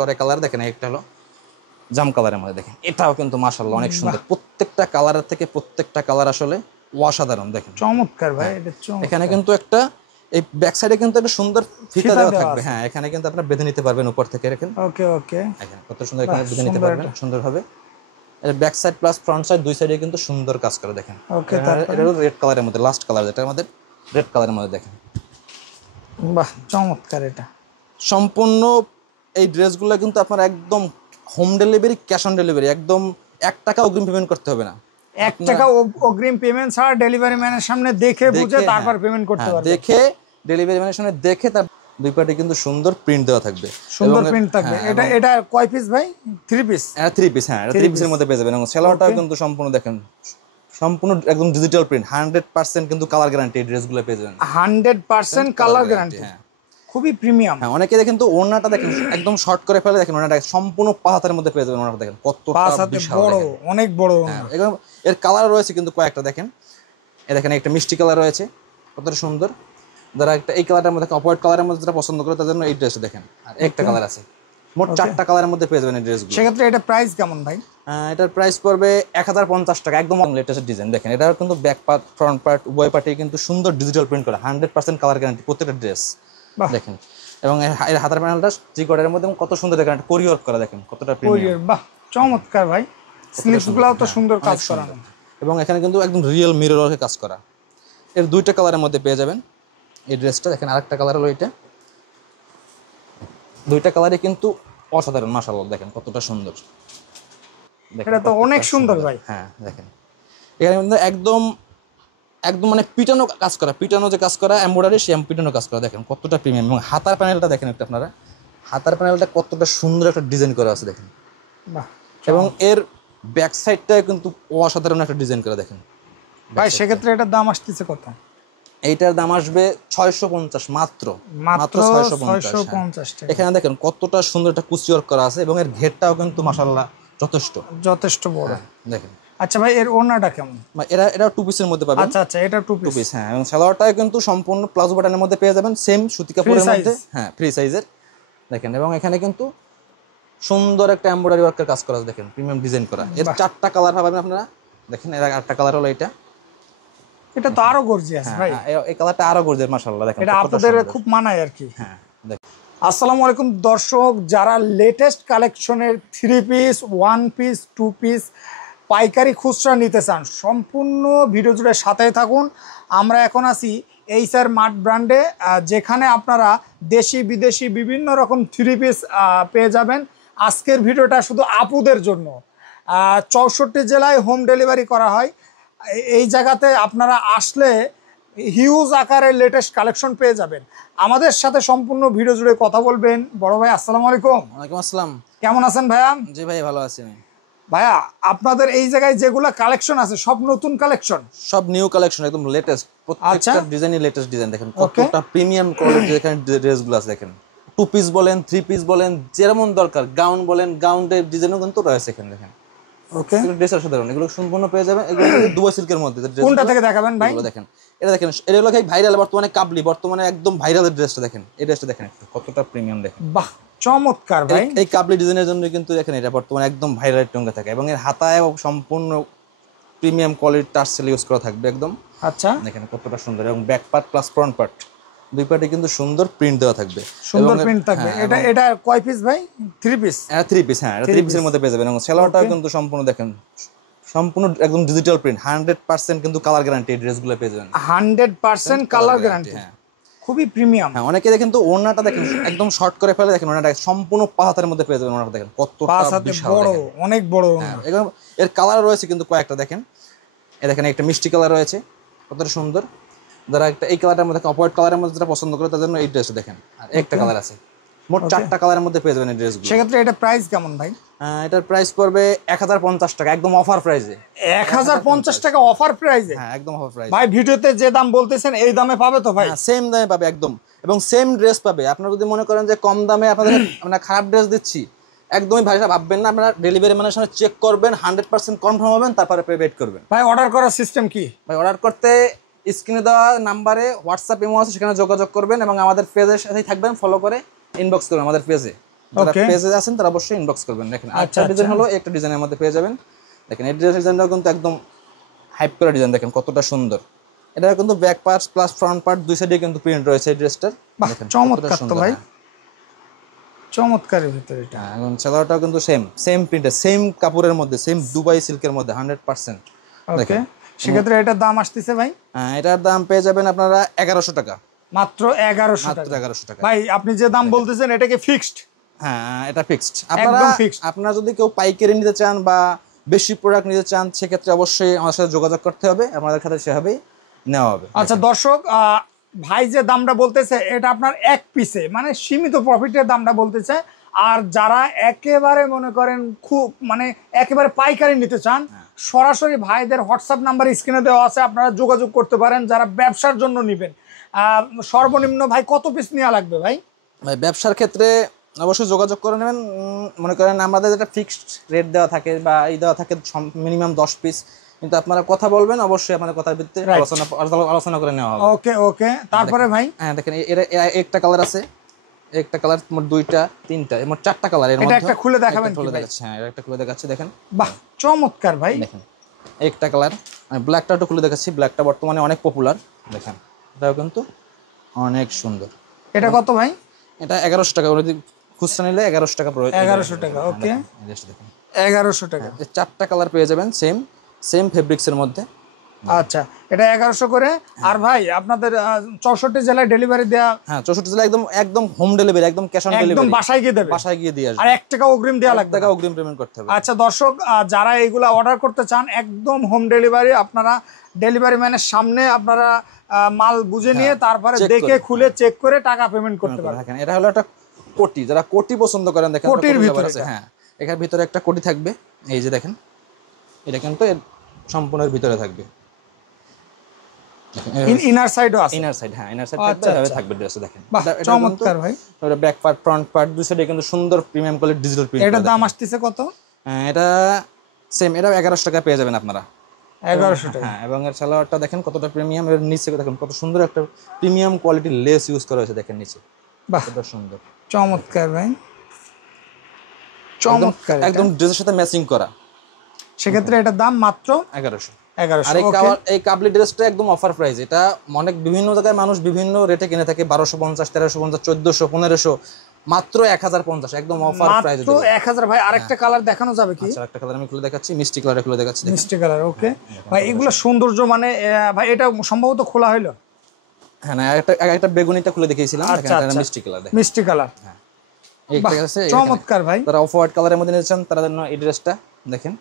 টরে কালার দেখেন, একটা হলো জাম কালারের মধ্যে দেখেন, এটাও কিন্তু মাশাআল্লাহ অনেক সুন্দর। প্রত্যেকটা কালারের থেকে প্রত্যেকটা কালার আসলে অসাধারণ দেখেন, চমৎকার ভাই। এটা এখানে কিন্তু একটা এই ব্যাক সাইডে কিন্তু একটা সুন্দর ফিতা দেওয়া থাকবে। হ্যাঁ, এখানে কিন্তু আপনারা বেঁধে নিতে পারবেন উপর থেকে। দেখেন ওকে ওকে, এখানে কত সুন্দর, এখানে বেঁধে নিতে পারবেন সুন্দরভাবে। এর back side plus front side দুই সাইডে কিন্তু সুন্দর কাজ করে দেখেন। ওকে, এটা হলো রেড কালারের মধ্যে, লাস্ট কালার যেটা আমাদের রেড কালারের মধ্যে দেখেন। বাহ চমৎকার। এটা সম্পূর্ণ এই ড্রেসগুলো কিন্তু আপনার একদম home delivery, cash on delivery, একদম 1 টাকা অগ্রিম পেমেন্ট করতে হবে না। 1 টাকা অগ্রিম পেমেন্ট ছাড়া ডেলিভারি ম্যানের সামনে দেখে বুঝে তারপর পেমেন্ট করতে পারবে। দেখে ডেলিভারি ম্যানের সামনে দেখে তার দুই পাটে কিন্তু সুন্দর প্রিন্ট দেওয়া থাকবে, সুন্দর প্রিন্ট থাকবে। এটা কয় পিস ভাই? 3 পিস। হ্যাঁ 3 পিস, হ্যাঁ 3 পিসের মধ্যে পেয়ে যাবেন। এবং সেলোয়ারটাও কিন্তু সম্পূর্ণ দেখেন, সম্পূর্ণ একদম ডিজিটাল প্রিন্ট, 100% কিন্তু কালার গ্যারান্টি। এই ড্রেসগুলো পেয়ে যাবেন 100% কালার গ্যারান্টি, খুবই প্রিমিয়াম। হ্যাঁ, অনেকে দেখেন তো ওড়নাটা দেখেন একদম শর্ট করে ফেলে, দেখেন ওড়নাটা সম্পূর্ণ পাহাতের মধ্যে পেয়ে যাবেন। ওড়নাটা দেখেন কতটা বিশাল, বড়, অনেক বড়। এর কালার রয়েছে কিন্তু কয়েকটা দেখেন। এই দেখেন একটা মিষ্টি কালার রয়েছে, কতটা সুন্দর। যারা একটা এই কালারটার মধ্যে, অফ হোয়াইট কালারের মধ্যে যারা পছন্দ করে তাদের জন্য এই ড্রেসটা দেখেন। আর একটা কালার আছে, মোট 4টা কালারের মধ্যে পেয়ে যাবেন এই ড্রেসগুলো। সেক্ষেত্রে এটা প্রাইস কেমন ভাই? এটার প্রাইস পড়বে 1050 টাকা, একদম লেটেস্ট ডিজাইন দেখেন। এটা কিন্তু ব্যাক পার্ট ফ্রন্ট পার্ট উভয় পার্টে কিন্তু সুন্দর ডিজিটাল প্রিন্ট করা, 100% কালার গ্যারান্টি প্রত্যেকটা ড্রেস দেখেন। এবং এর হাতার প্যানেলটা 3 কোয়ার্টারের মধ্যে কত সুন্দর দেখেন, কোরিয়র করা দেখেন কতটা প্রিমিয়াম। বাহ চমৎকার ভাই, স্লিভসগুলোও তো সুন্দর কাজ করা। এবং এখানে কিন্তু একদম রিয়েল মিররে কাজ করা। এর 2টা কালারের মধ্যে পেয়ে যাবেন এই ড্রেসটা দেখেন। আরেকটা কালার হলো এটা, 2টা কালারই কিন্তু অসাধারণ মাশাআল্লাহ, দেখেন কতটা সুন্দর। এটা তো অনেক সুন্দর ভাই। হ্যাঁ দেখেন, এখানে কিন্তু একদম একদম মানে পিটানো কাজ করা, পিটানো যে কাজ করা এমব্রয়ডারি, সেম পিটানো কাজ করা দেখেন কতটা প্রিমিয়াম। এবং হাতার প্যানেলটা দেখেন একটু আপনারা, হাতার প্যানেলটা কতটা সুন্দর একটা ডিজাইন করা আছে দেখেন। বাহ, এবং এর ব্যাক সাইডটাও কিন্তু অসাধারণ একটা ডিজাইন করা দেখেন ভাই। সেক্ষেত্রে এটার দাম আসতেছে কত? এইটার দাম আসবে 650 মাত্র 650 টাকা। এখানে দেখেন কতটা সুন্দর একটা কুচি ওয়ার্ক করা আছে, এবং এর ঘেরটাও কিন্তু মাশাআল্লাহ যথেষ্ট বড় দেখেন। আচ্ছা ভাই, এর ওড়নাটা কেমন? এটা 2 পিসের মধ্যে পাবেন। আচ্ছা, এটা 2 পিস। হ্যাঁ, এবং সালোয়ারটাও কিন্তু সম্পূর্ণ প্লাজো বাটনের মধ্যে পেয়ে যাবেন, সেম সুতি কাপড়ের মধ্যে, হ্যাঁ ফ্রি সাইজের দেখেন। এবং এখানে কিন্তু সুন্দর একটা এমব্রয়ডারি ওয়ার্কের কাজ করা আছে দেখেন, প্রিমিয়াম ডিজাইন করা। এর 4টা কালার পাবেন আপনারা দেখেন। এর আরেকটা কালার হলো এটা তো আরো গর্জিয়াস ভাই। এই কালারটা আরো গর্জিয়াস মাশাআল্লাহ দেখেন, এটা আপনাদের খুব মানায় আর কি। হ্যাঁ দেখেন। আসসালামু আলাইকুম দর্শক, যারা লেটেস্ট কালেকশনের 3 পিস, 1 পিস, 2 পিস পাইকারি খুচরা নিতে চান, সম্পূর্ণ ভিডিও জুড়ে সাথেই থাকুন। আমরা এখন আছি এইচআর মার্ট ব্র্যান্ডে, যেখানে আপনারা দেশি বিদেশি বিভিন্ন রকম 3 পিস পেয়ে যাবেন। আজকের ভিডিওটা শুধু আপুদের জন্য। 64 জেলায় হোম ডেলিভারি করা হয়। এই জায়গাতে আপনারা আসলে হিউজ আকারের লেটেস্ট কালেকশন পেয়ে যাবেন। আমাদের সাথে সম্পূর্ণ ভিডিও জুড়ে কথা বলবেন বড় ভাই। আসসালামু আলাইকুম। ওয়ালাইকুম আসসালাম। কেমন আছেন ভাইয়া? জি ভাই, ভালো আছি আমি। ভাইয়া, আপনাদের এই জায়গায় যেগুলো কালেকশন আছে সব নতুন কালেকশন? সব নিউ কালেকশন, একদম লেটেস্ট, প্রত্যেকটা ডিজাইনই লেটেস্ট ডিজাইন দেখেন। কতটা প্রিমিয়াম কোয়ালিটির এখানে ড্রেসগুলো আছে দেখেন। 2 পিস বলেন, 3 পিস বলেন, যেমন দরকার, গাউন বলেন, গাউনের ডিজাইনও কিন্তু রয়েছে এখানে দেখেন। ওকে, ড্রেস সাধারণ এগুলো সম্পূর্ণ পেয়ে যাবেন। এগুলো দুবাই সিল্কের মধ্যে। কোনটা থেকে দেখাবেন ভাই? দেখেন, এটা দেখেন, এটা হলো ভাইরাল, বর্তমানে কাবলি, বর্তমানে একদম ভাইরালের ড্রেসটা দেখেন। এই ড্রেসটা দেখেন একটু কতটা প্রিমিয়াম দেখেন। বাহ চমৎকার ভাই। এই কাবলি ডিজাইনের জন্য কিন্তু দেখেন এটা বর্তমানে একদম ভাইরাল টঙ্গে থাকে। এবং এর হাতায় সম্পূর্ণ প্রিমিয়াম কোয়ালিটির টার্সেল ইউজ করা থাকবে একদম। আচ্ছা দেখেন কতটা সুন্দর। এবং back part plus front part দুই পার্টে কিন্তু সুন্দর প্রিন্ট দেওয়া থাকবে, সুন্দর প্রিন্ট থাকবে। এটা কয় পিস ভাই? 3 পিস। হ্যাঁ 3 পিস, হ্যাঁ 3 পিসের মধ্যে পেয়ে যাবেন। এবং সেলোয়ারটাও কিন্তু সম্পূর্ণ দেখেন, সম্পূর্ণ একদম ডিজিটাল প্রিন্ট, 100% কিন্তু কালার গ্যারান্টি। এই ড্রেসগুলো পেয়ে যাবেন 100% কালার গ্যারান্টি, খুবই প্রিমিয়াম। হ্যাঁ, অনেকে দেখেন তো ওড়নাটা দেখেন একদম শর্ট করে ফেলে, দেখেন ওড়নাটা সম্পূর্ণ পাহাতের মধ্যে পেয়ে যাবেন। ওড়নাটা দেখেন কতটা বিশাল, বড়, অনেক বড়। এর কালার রয়েছে কিন্তু কয়েকটা দেখেন। এই দেখেন একটা মিষ্টি কালার রয়েছে, কতটা সুন্দর। যারা একটা এই কালারটার মধ্যে, অফ হোয়াইট কালারের মধ্যে যারা পছন্দ করে তাদের জন্য এই ড্রেসটা দেখেন। আর একটা কালার আছে, মোট 4টা কালারের মধ্যে পেয়ে যাবেন এই ড্রেসগুলো। সেক্ষেত্রে এটা প্রাইস কেমন ভাই? এটার প্রাইস পড়বে 1050 টাকা, একদম অফার প্রাইসে। 1050 টাকা অফার প্রাইসে? হ্যাঁ একদম অফার প্রাইস ভাই। ভিডিওতে যে দাম বলতেছেন এই দামে পাবে তো ভাই? সেম দামে পাবে একদম, এবং সেম ড্রেস পাবে। আপনারা যদি মনে করেন যে কম দামে আপনাদের আমরা খারাপ ড্রেস দিচ্ছি, একদমই ভাইরা ভাববেন না। আপনারা ডেলিভারি ম্যানের সাথে চেক করবেন, 100% কনফার্ম হবেন, তারপরে পেমেন্ট করবেন। ভাই অর্ডার করার সিস্টেম কি? ভাই অর্ডার করতে স্ক্রিনে দেওয়া নাম্বারে হোয়াটসঅ্যাপ ইমো আছে, সেখানে যোগাযোগ করবেন এবং আমাদের পেজের সাথেই থাকবেন, ফলো করে ইনবক্স করবেন আমাদের পেজে। যারা Okay. পেজে আছেন তারা অবশ্যই ইনবক্স করবেন। দেখেন আচ্ছা, আচ্ছা ডিজাইন হলো একটা ডিজাইনের মধ্যে পেয়ে যাবেন। দেখেন এই ডিজাইনটাও কিন্তু একদম হাইপ করা ডিজাইন, দেখেন কতটা সুন্দর। এটা কিন্তু back part plus front part দুই সাইডে কিন্তু প্রিন্ট রয়েছে এই ড্রেসটার। বাহ, দেখেন চমৎকার তো ভাই, চমৎকারের ভিতরে এটা। হ্যাঁ, এবং সালোয়ারটাও কিন্তু সেম প্রিন্টের, সেম কাপড়ের মধ্যে, সেম দুবাই সিল্কের মধ্যে 100%। ওকে, সেক্ষেত্রে এটার দাম আসতেছে ভাই? হ্যাঁ, এটার দাম পেয়ে যাবেন আপনারা 1100 টাকা, মাত্র 1100 মাত্র টাকা। 1100 টাকা। ভাই আপনি যে দাম বলতেছেন এটা কি ফিক্সড? হ্যাঁ, এটা ফিক্সড। একদম fixed। আপনারা যদি কেউ পাইকারি নিতে চান বা বেশি প্রোডাক্ট নিতে চান, সেক্ষেত্রে অবশ্যই আমার সাথে যোগাযোগ করতে হবে, আমাদের খাতে সেভাবেই নেওয়া হবে। আচ্ছা দর্শক, ভাই যে দামটা বলতেছে এটা আপনার এক পিসে মানে সীমিত প্রফিটের দামটা বলতেছে। আর যারা একেবারে মনে করেন খুব মানে একেবারে পাইকারি নিতে চান, সরাসরি ভাইদের হোয়াটসঅ্যাপ নাম্বার স্ক্রিনে দেওয়া আছে, আপনারা যোগাযোগ করতে পারেন। যারা ব্যবসার জন্য নেবেন, সর্বনিম্ন ভাই কত পিস নেওয়া লাগবে ভাই? ভাই ব্যবসার ক্ষেত্রে অবশ্যই যোগাযোগ করে নেবেন। মনে করেন আমাদের যেটা ফিক্সড রেট দেওয়া থাকে বা এই দেওয়া থাকে মিনিমাম 10 পিস, কিন্তু আপনারা কথা বলবেন, অবশ্যই আমাদের কথার ভিত্তিতে আলোচনা করে নেওয়া হবে। ওকে ওকে, তারপরে ভাই? হ্যাঁ দেখেন একটা কালার আছে, একটা কালার, মোট দুইটা তিনটা, মোট 4টা কালার। এর এটা মধ্যে একটা খুলে দেখাবেন? খুলে দেখাচ্ছি, হ্যাঁ এটা একটা খুলে দেখাচ্ছি। দেখেন বাহ, চমৎকার ভাই। দেখেন একটা কালার, ব্ল্যাকটা একটু খুলে দেখাচ্ছি। ব্ল্যাকটা বর্তমানে অনেক পপুলার, দেখেন এটাও কিন্তু অনেক সুন্দর। এটা কত ভাই? এটা 1100 টাকা, খুচরা নিলে 1100 টাকা। 1100 টাকা, ওকে, 1100 টাকা। 4টা কালার পেয়ে যাবেন সেম ফেব্রিক্সের মধ্যে। আচ্ছা, এটা 1100 করে। আর ভাই আপনাদের 64 জেলায় ডেলিভারি দেয়া? হ্যাঁ 64 জেলা, একদম হোম ডেলিভারি, একদম ক্যাশ অন একদম ডেলিভারি, বাসায় গিয়ে দেবে? বাসায় গিয়ে দিয়ে আসবে। আর 1 টাকা অগ্রিম দেয়া লাগবে? 1 টাকা অগ্রিম পেমেন্ট করতে হবে। আচ্ছা দর্শক, যারা এইগুলা অর্ডার করতে চান একদম হোম ডেলিভারি, আপনারা ডেলিভারি ম্যানের সামনে আপনারা মাল বুঝে নিয়ে তারপরে দেখে খুলে চেক করে টাকা পেমেন্ট করতে পারবেন। দেখেন এটা হলো একটা কোটি, যারা কোটি পছন্দ করেন, দেখেন কোটির ভিতরে আছে। হ্যাঁ, এখানে ভিতরে একটা কোটি থাকবে, এই যে দেখেন, এটা কিন্তু সম্পূর্ণ ভিতরে থাকবে। ইনার সাইডও আছে? ইনার সাইড, হ্যাঁ ইনার সাইড থাকবে, এভাবে থাকবে ড্রেসে। দেখেন বাহ, চমৎকার ভাই। এটা ব্যাক পার্ট ফ্রন্ট পার্ট দুই সাইডে কিন্তু সুন্দর প্রিমিয়াম কোয়ালিটি ডিজিটাল প্রিন্ট। এটার দাম আসতেছে কত? এটা সেম, এটা 1100 টাকা পেয়ে যাবেন আপনারা। 1100 টাকা। হ্যাঁ, এবং এর সালোয়ারটা দেখেন কতটা প্রিমিয়াম, এর নিচে দেখেন কত সুন্দর একটা প্রিমিয়াম কোয়ালিটির লেস ইউজ করা হয়েছে, দেখেন নিচে বাহ, কত সুন্দর, চমৎকার ভাই, চমৎকার। একদম ড্রেসের সাথে ম্যাচিং করা। সেক্ষেত্রে এটার দাম মাত্র 1100। 1100। আর এই কাবলি ড্রেসটা একদম অফার প্রাইস। এটা অনেক বিভিন্ন জায়গায় মানুষ বিভিন্ন রেটে কিনে থাকে, 1250, 1350, 1400, 1500, মাত্র 1050, একদম অফার প্রাইসে। মাত্র 1000। ভাই আরেকটা কালার দেখানো যাবে কি? আচ্ছা, একটা কালার আমি খুলে দেখাচ্ছি, মিষ্টি কালারে খুলে দেখাচ্ছি। মিষ্টি কালার, ওকে ভাই। এগুলো সৌন্দর্য মানে ভাই এটা সম্ভবত খোলা হলো? হ্যাঁ না, একটা বেগুনিটা খুলে দেখিয়েছিলাম, দেখেন এটা মিষ্টি কালার। দেখেন মিষ্টি কালার, হ্যাঁ এইটা আছে চমৎকার ভাই। তারা অফ হোয়াইট কালারের মধ্যে নিয়েছেন, তারা জন্য এই ড্রেসটা দেখেন।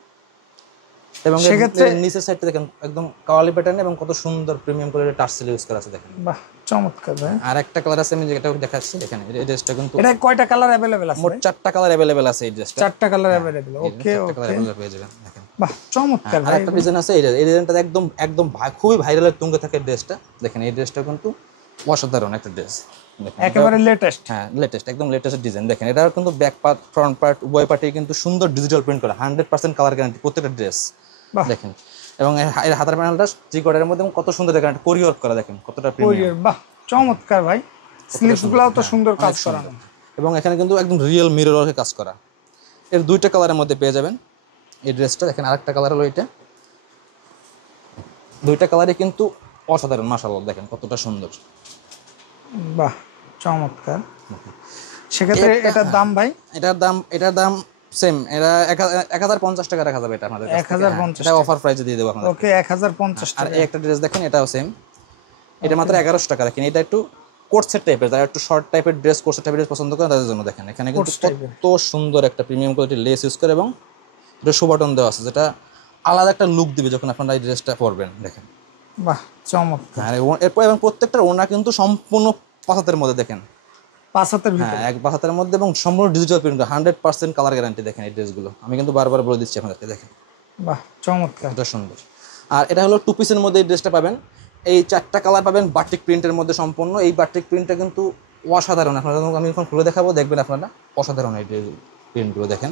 এবং সেক্ষেত্রে নিচের সাইডটা দেখেন একদম কাওয়ালি প্যাটার্ন এবং কত সুন্দর প্রিমিয়াম কোয়ালিটির টার্সেল ইউজ করা আছে, দেখেন। বাহ, চমৎকার ভাই। আর একটা কালার আছে আমি যেটা দেখাচ্ছি, দেখেন এই ড্রেসটা কিন্তু এটা কয়টা কালার अवेलेबल আছে? মোট 4টা কালার अवेलेबल আছে এই ড্রেসটা। 4টা কালার अवेलेबल, ওকে ওকে, কালার अवेलेबल পেয়ে যাবেন। দেখেন বাহ, চমৎকার আর ভাই। একটা ডিজাইন আছে, এই ডিজাইনটা একদম খুবই ভাইরালের তুঙ্গে থাকে ড্রেসটা। দেখেন এই ড্রেসটা কিন্তু অসাধারণ একটা ড্রেস, একেবারে লেটেস্ট। হ্যাঁ লেটেস্ট, একদম লেটেস্ট ডিজাইন। দেখেন এটা কিন্তু ব্যাক পার্ট ফ্রন্ট পার্ট উভয় পার্টে কিন্তু সুন্দর ডিজিটাল প্রিন্ট করা, 100% কালার গ্যারান্টি প্রত্যেকটা ড্রেস। দেখেন এবং এর হাতার প্যানেলটা 3 কোয়ার্টারের মধ্যে কত সুন্দর, দেখেন কোরিওর করা, দেখেন কতটা প্রিমিয়াম। বাহ, চমৎকার ভাই। স্লিভসগুলোও তো সুন্দর কাজ করা, এবং এখানে কিন্তু একদম রিয়েল মিররের কাজ করা। এর 2টা কালারের মধ্যে পেয়ে যাবেন এই ড্রেসটা। দেখেন আরেকটা কালার হলো এটা, 2টা কালারই কিন্তু অসাধারণ, মাশাআল্লাহ দেখেন কতটা সুন্দর। বাহ, চমৎকার। সেক্ষেত্রে এটার দাম ভাই? এটার দাম সেম, এটা 1050 টাকা রাখা যাবে এটা আমাদের কাছে। 1050 এটা অফার প্রাইসে দিয়ে দেব আপনাদের। ওকে, 1050 আর টাকা। এই একটা ড্রেস দেখেন, এটাও সেম, এটা মাত্র 1100 টাকা। দেখেন এটা একটু কোট সেট টাইপের, যারা একটু শর্ট টাইপের ড্রেস, কোট সেট টাইপের ড্রেস পছন্দ করেন তাদের জন্য। দেখেন এখানে কিন্তু কত সুন্দর একটা প্রিমিয়াম কোয়ালিটির লেস ইউজ করে এবং এটা শো বাটন দেওয়া আছে, যেটা আলাদা একটা লুক দিবে যখন আপনারা এই ড্রেসটা পরবেন। দেখেন বাহ, চমৎকার। আর এরপর এবং প্রত্যেকটা ওড়না কিন্তু সম্পূর্ণ 5 হাতের মধ্যে, দেখেন 5 হাতের ভিতরে, হ্যাঁ 1 হাতের মধ্যে এবং সম্পূর্ণ ডিজিটাল প্রিন্ট, 100% কালার গ্যারান্টি। দেখেন এই ড্রেসগুলো আমি কিন্তু বারবার বলে দিচ্ছি আপনাদেরকে। দেখেন বাহ, চমৎকার, এটা সুন্দর। আর এটা হলো 2 পিসের মধ্যে এই ড্রেসটা পাবেন। এই 4টা কালার পাবেন বাটিক প্রিন্টের মধ্যে সম্পূর্ণ। এই বাটিক প্রিন্টটা কিন্তু অসাধারণ, আপনারা আমি এখন খুলে দেখাবো, দেখবেন আপনারা অসাধারণ এই প্রিন্টগুলো। দেখেন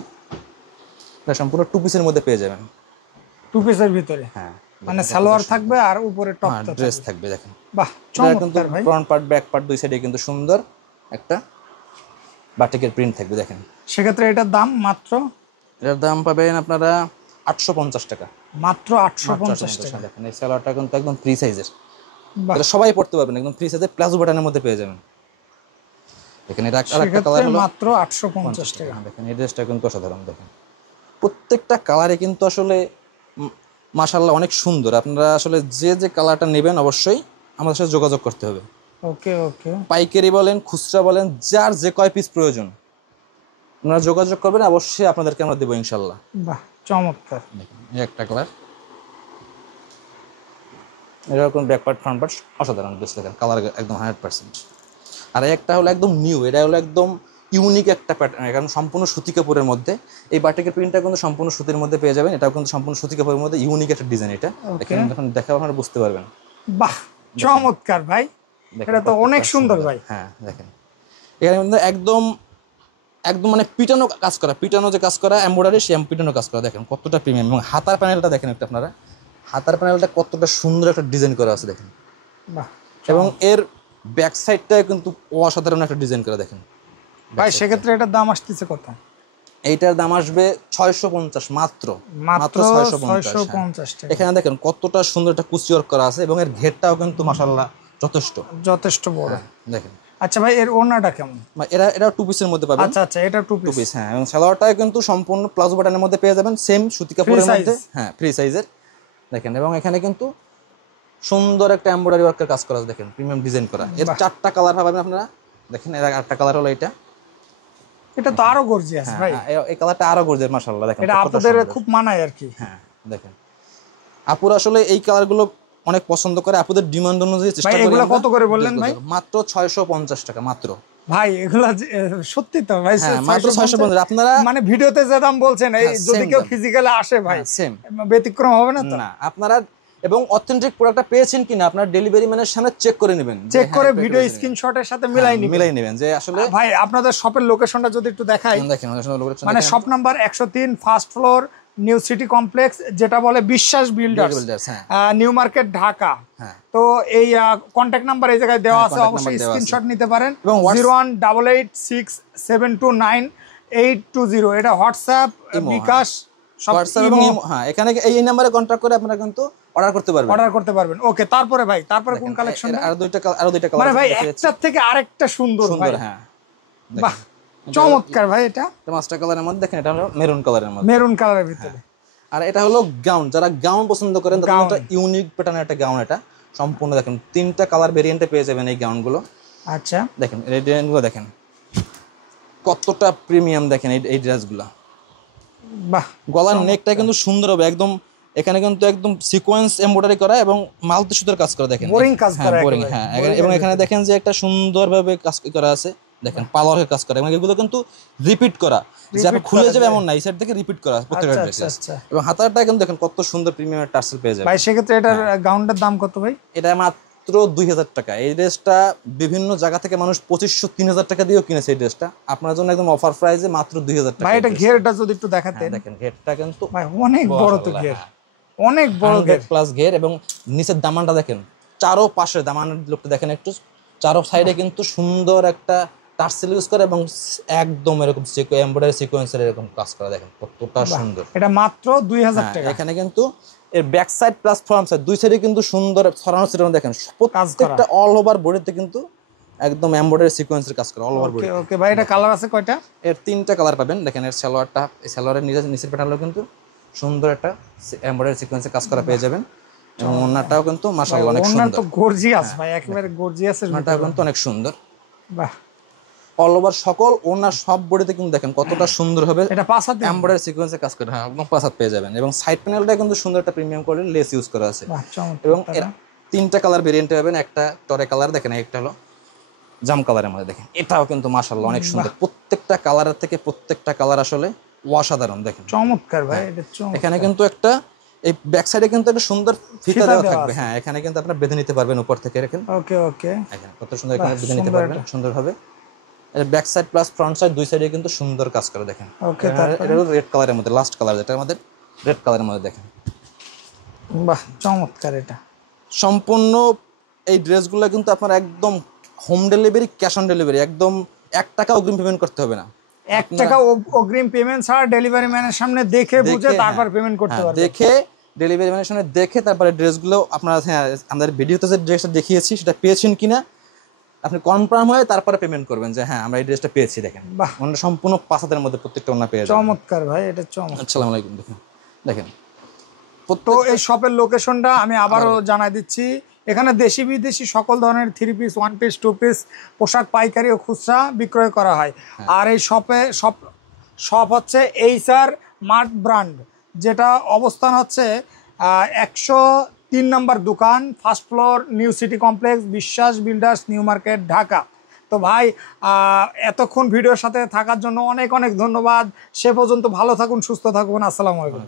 এটা সম্পূর্ণ 2 পিসের মধ্যে পেয়ে যাবেন, 2 পিসের ভিতরে। হ্যাঁ মানে সালোয়ার থাকবে আর উপরে টপটা ড্রেস থাকবে। দেখেন বাহ, চমৎকার ভাই। ফ্রন্ট পার্ট ব্যাক পার্ট দুই সাইডে কিন্তু সুন্দর একটা বাটিকের প্রিন্ট থাকবে দেখেন। সেক্ষেত্রে এটার দাম মাত্র, এটার দাম পাবেন আপনারা 850 টাকা। মাত্র 850 টাকা। দেখেন এই সালোয়ারটা কিন্তু একদম ফ্রি সাইজের, বাহ, এটা সবাই পড়তে পারবেন, একদম ফ্রি সাইজের প্লাজো বাটনের মধ্যে পেয়ে যাবেন। দেখেন এটা আরেকটা কালার সেক্ষেত্রে হলো মাত্র 850 টাকা। দেখেন এই ড্রেসটা কিন্তু অসাধারণ। দেখেন প্রত্যেকটা কালারে কিন্তু আসলে মাশাআল্লাহ অনেক সুন্দর। আপনারা আসলে যে যে কালারটা নেবেন অবশ্যই আমাদের সাথে যোগাযোগ করতে হবে। ওকে ওকে, পাইকারি বলেন খুচরা বলেন, যার যে কয় পিস প্রয়োজন আপনারা যোগাযোগ করবেন, অবশ্যই আপনাদেরকে আমরা দেবো ইনশাল্লাহ। বাহ চমৎকার। দেখেন এই একটা কালার, এরকম ব্যাক পার্ট ফ্রন্ট পার্ট অসাধারণ ড্রেস। দেখেন কালার একদম 100%। আর একটা হলো একদম নিউ, এটা হলো একদম ইউনিক একটা প্যাটার্ন, কারণ সম্পূর্ণ সুতি কাপড়ের মধ্যে। এই বাটিকের প্রিন্টটা কিন্তু সম্পূর্ণ সুতির মধ্যে পেয়ে যাবেন, এটাও কিন্তু সম্পূর্ণ সুতি কাপড়ের মধ্যে ইউনিক একটা ডিজাইন। এটা দেখেন যখন দেখা আপনারা বুঝতে পারবেন। বাহ চমৎকার ভাই, এটা তো অনেক সুন্দর ভাই। হ্যাঁ দেখেন এখানে কিন্তু একদম একদম মানে পিটানো কাজ করা, পিটানো যে কাজ করা এমব্রয়ডারি, সেই পিটানো কাজ করা। দেখেন কতটা প্রিমিয়াম। এবং হাতার প্যানেলটা দেখেন একটু আপনারা, হাতার প্যানেলটা কতটা সুন্দর একটা ডিজাইন করা আছে দেখেন। বাহ, এবং এর ব্যাক সাইডটায় কিন্তু অসাধারণ একটা ডিজাইন করা দেখেন ভাই সেক্ষেত্রে এটার দাম আসতেছে কত? এইটার দাম আসবে 650 মাত্র, মাত্র 650 টাকা। এখানে দেখেন কতটা সুন্দর একটা কুচি ওয়ার্ক করা আছে, এবং এর ঘেরটাও কিন্তু মাশাআল্লাহ যথেষ্ট বড়। দেখেন আচ্ছা ভাই এর ওড়নাটা কেমন? এটা টু পিসের মধ্যে পাবেন। আচ্ছা আচ্ছা, এটা টু টু পিস। পিস, হ্যাঁ। এবং সালোয়ারটাও কিন্তু সম্পূর্ণ প্লাজো বাটনের মধ্যে পেয়ে যাবেন, সেম সুতি কাপড়ের মধ্যে, হ্যাঁ ফ্রি সাইজের। দেখেন এবং এখানে কিন্তু সুন্দর একটা এমব্রয়ডারি ওয়ার্কের কাজ করা আছে দেখেন, প্রিমিয়াম ডিজাইন করা। এর 4টা কালার পাবেন আপনারা। দেখেন এর আরেকটা কালার হলো এটা, এটা তো আরো গর্জিয়াস ভাই। এই কালারটা আরো গর্জিয়াস মাশাআল্লাহ। দেখেন এটা আপনাদের খুব মানায় আর কি। হ্যাঁ দেখেন আপুরা আসলে এই কালারগুলো অনেক পছন্দ করে, আপুদের ডিমান্ড অনুযায়ী চেষ্টা করি। এগুলো কত করে বললেন ভাই? মাত্র 650 টাকা মাত্র। ভাই এগুলা সত্যি তো ভাই, হ্যাঁ মাত্র 650। আপনারা মানে ভিডিওতে যে দাম বলছেন, এই যদি কেউ ফিজিক্যালি আসে ভাই সেম ব্যতিক্রম হবে না তো? না, আপনারা এবং অথেন্টিক প্রোডাক্টটা পেয়েছেন কিনা আপনার ডেলিভারি ম্যানের সামনে চেক করে নেবেন, চেক করে ভিডিও স্ক্রিনশটের সাথে মিলাই নেবেন যে আসলে। ভাই আপনাদের শপের লোকেশনটা যদি একটু দেখাই। দেখেন মানে shop number 103, first floor, new city complex, যেটা বলে বিশ্বাস বিল্ডার্স, নিউ মার্কেট, ঢাকা। তো এই কন্ট্যাক্ট নাম্বার এই জায়গায় দেওয়া আছে, অবশ্যই স্ক্রিনশট নিতে পারেন। 0188867298820, এটা হোয়াটসঅ্যাপ, বিকাশ, হ্যাঁ এখানে এই নাম্বারে কন্টাক্ট করে আপনারা কিন্তু অর্ডার করতে পারবেন। ওকে, তারপরে ভাই তারপরে কোন কালেকশন? আরো দুইটা কালার, মানে ভাই একটার থেকে আরেকটা সুন্দর ভাই। হ্যাঁ বাহ চমৎকার ভাই। এটা মাস্টার কালারের মধ্যে, দেখেন এটা হলো মেরুন কালারের মধ্যে, মেরুন কালারের ভিতরে। আর এটা হলো গাউন, যারা গাউন পছন্দ করেন তাদের একটা ইউনিক প্যাটার্নের একটা গাউন। এটা সম্পূর্ণ দেখেন 3টা কালার ভেরিয়েন্টে পেয়ে যাবেন এই গাউনগুলো। আচ্ছা দেখেন এই ডিজাইনগুলো দেখেন কতটা প্রিমিয়াম। দেখেন এই ড্রেসগুলো, বাহ গলার নেকটা কিন্তু সুন্দর হবে একদম। এখানে কিন্তু একদম সিকোয়েন্স এমব্রয়ডারি করা এবং মাল্টি সুতার কাজ করা। দেখেন বোরিং কাজ করা, বোরিং, হ্যাঁ। এবং এখানে দেখেন যে একটা সুন্দরভাবে কাজ করা আছে, দেখেন পালোয়ারের কাজ করা, এবং এগুলো কিন্তু রিপিট করা, যে আপনি খুলে যাবে এমন না, এই সাইড থেকে রিপিট করা প্রত্যেকটা ড্রেস। এবং হাতাটা কিন্তু দেখেন কত সুন্দর প্রিমিয়াম টার্সেল পেয়ে যাবে ভাই। সেক্ষেত্রে এটার গাউনটার দাম কত ভাই? এটা মাত্র 2000 টাকা। এই ড্রেসটা বিভিন্ন জায়গা থেকে মানুষ 2500-3000 টাকা দিয়েও কিনেছে এই ড্রেসটা, আপনার জন্য একদম অফার প্রাইসে মাত্র 2000 টাকা। ভাই এটা ঘেরটা যদি একটু দেখাতেন। দেখেন ঘেরটা কিন্তু ভাই অনেক বড় তো ঘের, অনেক বড় ঘের প্লাস ঘের। এবং নিচের দামানটা দেখেন, চারো পাশে দামানের লোকটা দেখেন একটু, চারো সাইডে কিন্তু সুন্দর একটা টার্সেল ইউজ করে, এবং একদম এরকম এমব্রয়ডারি সিকোয়েন্সের এরকম কাজ করা। দেখেন কতটা সুন্দর। এটা মাত্র 2000 টাকা। এখানে কিন্তু এর back side plus front side দুই সাইডে কিন্তু সুন্দর ছড়ানো ছিটানো। দেখেন প্রত্যেকটা অল ওভার বডিতে কিন্তু একদম এমব্রয়ডারি সিকোয়েন্সের কাজ করা, অল ওভার বডি। ওকে ভাই, এটা কালার আছে কয়টা? এর 3টা কালার পাবেন। দেখেন এর সালোয়ারটা, এই সালোয়ারের নিচের প্যাটার্নও কিন্তু সুন্দর একটা এমব্রয়ডারি সিকোয়েন্সের কাজ করা পেয়ে যাবেন। এবং ওন্নাটাও কিন্তু মাশাআল্লাহ অনেক সুন্দর। ওন্না তো গর্জিয়াস ভাই, একেবারে গর্জিয়াসের ওন্নাটা কিন্তু অনেক সুন্দর। বাহ অল ওভার সকল ওন্না সব বডিতে কিন্তু দেখেন কতটা সুন্দর হবে। এটা পাঁচ হাত এমব্রয়ডারি সিকোয়েন্সে কাজ করে, হ্যাঁ একদম 5 হাত পেয়ে যাবেন। এবং সাইড প্যানেলটা কিন্তু সুন্দর একটা প্রিমিয়াম কোয়ালিটির লেস ইউজ করা আছে। এবং এর 3টা কালার ভেরিয়েন্টে পাবেন। একটা টরে কালার, দেখেন একটা হলো জাম কালারের মধ্যে। দেখেন এটাও কিন্তু মাশাআল্লাহ অনেক সুন্দর। প্রত্যেকটা কালারের থেকে প্রত্যেকটা কালার আসলে অসাধারণ। দেখেন চমৎকার ভাই, এটা চমৎকার। এখানে কিন্তু একটা এই ব্যাক সাইডে কিন্তু একটা সুন্দর ফিতা দেওয়া থাকবে, হ্যাঁ। এখানে কিন্তু আপনারা বেঁধে নিতে পারবেন উপর থেকে। দেখেন ওকে ওকে, এখানে কত সুন্দর, এখানে বেঁধে নিতে পারবেন সুন্দরভাবে। এর back side plus front side দুই সাইডে কিন্তু সুন্দর কাজ করে। দেখেন ওকে, এটা হলো রেড কালারের মধ্যে, লাস্ট কালার যেটা আমাদের রেড কালারের মধ্যে। দেখেন বাহ চমৎকার। এটা সম্পূর্ণ এই ড্রেসগুলো কিন্তু আপনারা একদম home delivery, cash on delivery, একদম 1 টাকা অগ্রিম পেমেন্ট করতে হবে না। 1 টাকা অগ্রিম পেমেন্ট ছাড়া ডেলিভারি ম্যানের সামনে দেখে বুঝে তারপর পেমেন্ট করতে পারবে। দেখে ডেলিভারি ম্যানের সামনে দেখে তারপরে ড্রেসগুলো আপনারা আমাদের ভিডিওতে যে ড্রেসটা দেখিয়েছি সেটা পেয়েছেন কিনা আপনি কনফার্ম হয়ে তারপরে পেমেন্ট করবেন যে হ্যাঁ আমরা এই ড্রেসটা পেয়েছি। দেখেন ওনাটা সম্পূর্ণ 5 হাতের মধ্যে প্রত্যেকটা ওনা পেয়ে যাবেন। চমৎকার ভাই, এটা চমৎকার। আসসালামু আলাইকুম। দেখেন তো এই শপের লোকেশনটা আমি আবারও জানাই দিচ্ছি। এখানে দেশি বিদেশি সকল ধরনের 3 পিস 1 পিস 2 পিস পোশাক পাইকারি ও খুচরা বিক্রয় করা হয়। আর এই শপ হচ্ছে এইচআর মার্ট ব্র্যান্ড, যেটা অবস্থান হচ্ছে 103 নম্বর দোকান, first floor, new city complex, বিশ্বাস বিল্ডার্স, নিউ মার্কেট, ঢাকা। তো ভাই এতক্ষণ ভিডিওর সাথে থাকার জন্য অনেক অনেক ধন্যবাদ। সে পর্যন্ত ভালো থাকুন, সুস্থ থাকুন। আসসালামু আলাইকুম।